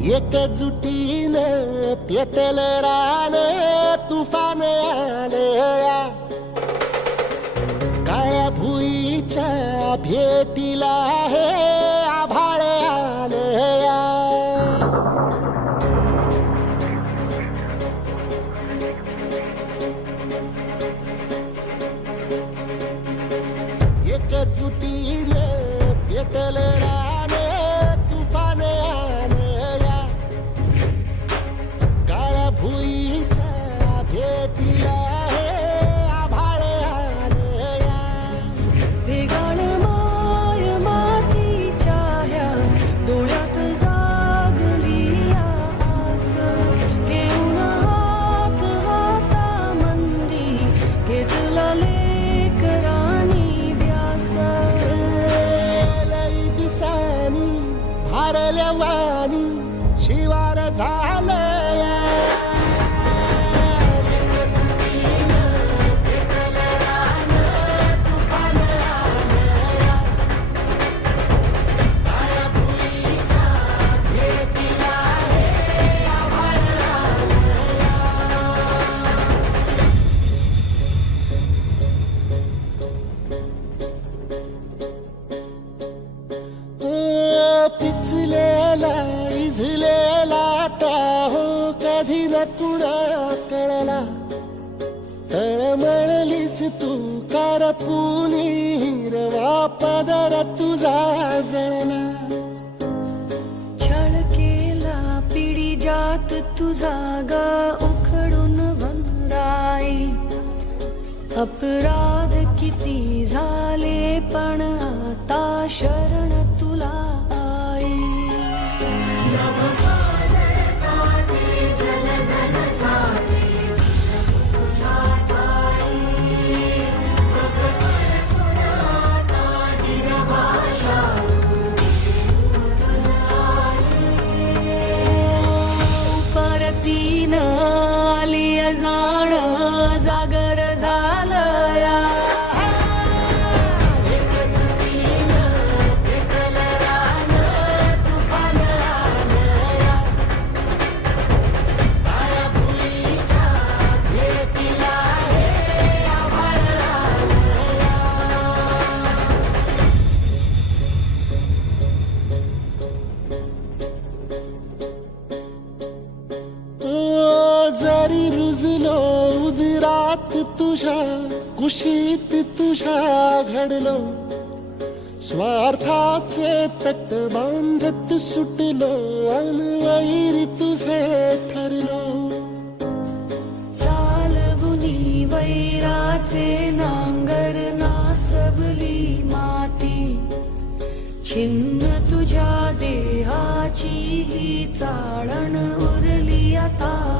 एकजुटीनं पेटल रान तुफान आलया काळ्या भुईच्या भेटीला हे आभाळ आलया एकजुटीनं पेटल रान तुफान आलया काळ्या भुईच्या भेटीला हे आभाळ आलया भेगाळ माय मातीच्या ह्या डोळ्यात जागली आस घेऊन हात हातामंदी घेतला लेकरांनी ध्यास लई दिसानी भारल्या वाणी शिवार झालया पिचलेला इझलेला टाहो कधी न कुणा कळला तळमळलीस तू करपुनी हिरवा पदर तुझा जळला छळ केला पिढी जात तुझा ग उखडून वनराई अपराध किती झाले पण आता शरण तुला आई परतीन आली जाण जागर झालया जरी रुजलो उदरात तुझ्या कुशीत तुझ्या घडलो स्वार्थाचे तट बांधत सुटलो अनवैरी तुझे ठरलो चालवुनी वैराचे नांगर नासवली माती छिन्न तुझ्या देहाची ही चाळण उरली आता